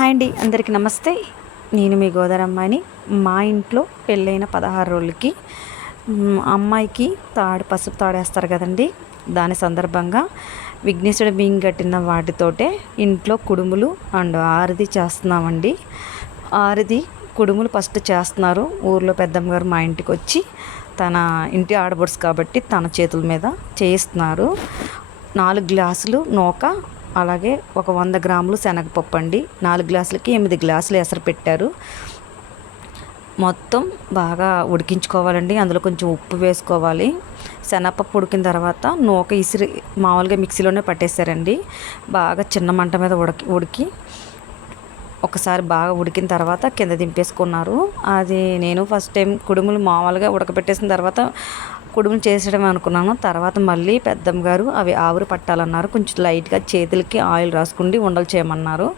Hi అండి అందరికీ నమస్తే. నేను మీ గోదారమ్మాయిని. మా ఇంట్లో పెళ్ళైన పదహారు రోజులకి అమ్మాయికి తాడు పసుపు తాడేస్తారు కదండి. దాని సందర్భంగా విఘ్నేశ్వరుడు బియ్యం కట్టిన వాటితోటే ఇంట్లో కుడుములు అండ్ ఆరిది చేస్తున్నామండి. ఆరిది కుడుములు ఫస్ట్ చేస్తున్నారు. ఊర్లో పెద్దమ్మ గారు మా ఇంటికి వచ్చి తన ఇంటి ఆడబడుసు కాబట్టి తన చేతుల మీద చేయిస్తున్నారు. నాలుగు గ్లాసులు నూక అలాగే ఒక వంద గ్రాములు శనగపప్పు అండి. నాలుగు గ్లాసులకి ఎనిమిది గ్లాసులు ఎసరు పెట్టారు. మొత్తం బాగా ఉడికించుకోవాలండి. అందులో కొంచెం ఉప్పు వేసుకోవాలి. శనగపప్పు ఉడికిన తర్వాత నూక ఇసిరి మామూలుగా మిక్సీలోనే పట్టేశారండి. బాగా చిన్న మంట మీద ఉడకి ఉడికి ఒకసారి బాగా ఉడికిన తర్వాత కింద దింపేసుకున్నారు. అది నేను ఫస్ట్ టైం కుడుములు మామూలుగా ఉడకబెట్టేసిన తర్వాత కుడుములు చేసేయడం అనుకున్నాను. తర్వాత మళ్ళీ పెద్దమ్మ గారు అవి ఆవిరి పట్టాలన్నారు. కొంచెం లైట్గా చేతులకి ఆయిల్ రాసుకుండి ఉండలు చేయమన్నారు.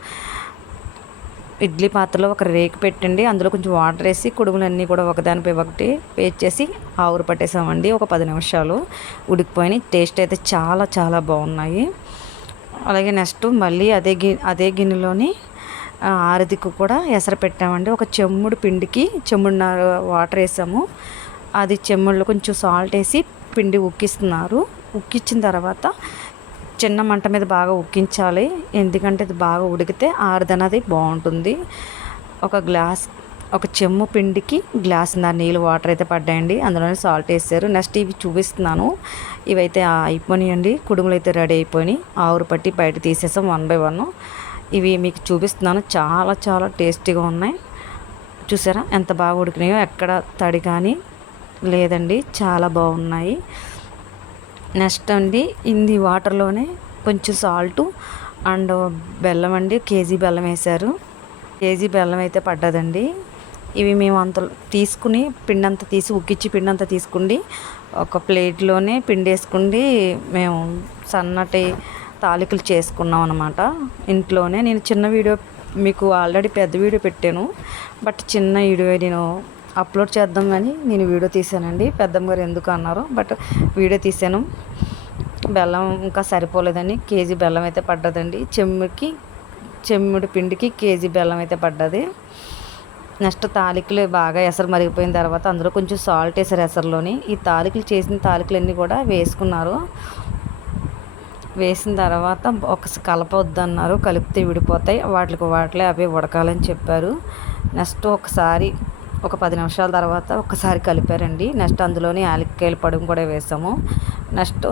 ఇడ్లీ పాత్రలో ఒక రేకు పెట్టండి. అందులో కొంచెం వాటర్ వేసి కుడుములన్నీ కూడా ఒకదానిపై ఒకటి పేస్ట్ చేసి ఆవురు పట్టేసామండి. ఒక పది నిమిషాలు ఉడికిపోయినాయి. టేస్ట్ అయితే చాలా చాలా బాగున్నాయి. అలాగే నెక్స్ట్ మళ్ళీ అదే గి అదే గిన్నెలోని ఆ, ఆరదికు కూడా ఎసరు పెట్టామండి. ఒక చెమ్ముడు పిండికి చెమ్ముడున్నర వాటర్ వేసాము. అది చెమ్ముళ్ళు కొంచెం సాల్ట్ వేసి పిండి ఉక్కిస్తున్నారు. ఉక్కించిన తర్వాత చిన్న మంట మీద బాగా ఉక్కించాలి. ఎందుకంటే ఇది బాగా ఉడికితే ఆరుదనది బాగుంటుంది. ఒక గ్లాస్ ఒక చెమ్ము పిండికి గ్లాస్ నా నీళ్ళు వాటర్ అయితే పడ్డాయండి. అందులోనే సాల్ట్ వేసారు. నెక్స్ట్ ఇవి చూపిస్తున్నాను. ఇవైతే అయిపోయినాయండి. కుడుములు అయితే రెడీ అయిపోయినాయి. ఆవురు పట్టి బయట తీసేసాం వన్ బై వన్ ఇవి మీకు చూపిస్తున్నాను. చాలా చాలా టేస్టీగా ఉన్నాయి. చూసారా? ఎంత బాగా ఉడికినాయో ఎక్కడ తడి కానీ లేదండి చాలా బాగున్నాయి. నెక్స్ట్ అండి ఇంది వాటర్లోనే కొంచెం సాల్టు అండ్ బెల్లం అండి కేజీ బెల్లం వేశారు. కేజీ బెల్లం అయితే పడ్డదండి. ఇవి మేము అంత తీసుకుని పిండి అంతా తీసి ఉక్కిచ్చి పిండి అంతా తీసుకుండి ఒక ప్లేట్లోనే పిండి వేసుకుండి మేము సన్నటి తాలికలు చేసుకున్నాం అనమాట ఇంట్లోనే నేను చిన్న వీడియో మీకు ఆల్రెడీ పెద్ద వీడియో పెట్టాను. బట్ చిన్న వీడియో నేను అప్లోడ్ చేద్దాం కానీ నేను వీడియో తీసానండి. పెద్దమ్మ గారు ఎందుకు అన్నారు. బట్ వీడియో తీసాను. బెల్లం ఇంకా సరిపోలేదని కేజీ బెల్లం అయితే పడ్డదండి. చెమ్ముకి చెమ్ముడి పిండికి కేజీ బెల్లం అయితే పడ్డది. నెక్స్ట్ తాలికలు బాగా ఎసరు మరిగిపోయిన తర్వాత అందులో కొంచెం సాల్ట్ వేసారు ఎసరులోని. ఈ తాలికలు చేసిన తాలికలన్నీ కూడా వేసుకున్నారు. వేసిన తర్వాత ఒక కలపొద్దన్నారు కలిపితే విడిపోతాయి. వాటికి వాటిలే అవి ఉడకాలని చెప్పారు. నెక్స్ట్ ఒకసారి ఒక పది నిమిషాల తర్వాత ఒకసారి కలిపారండి. నెక్స్ట్ అందులోనే యాలక్కాయల పడుము కూడా వేసాము. నెక్స్ట్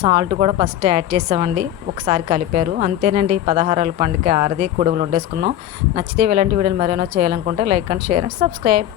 సాల్ట్ కూడా ఫస్ట్ యాడ్ చేసామండి. ఒకసారి కలిపారు. అంతేనండి పదహారాల పండుగ ఆరది కుడుములు వండేసుకున్నాం నచ్చితే ఇలాంటి వీడియోలు మరేనో చేయాలనుకుంటే like and share and subscribe.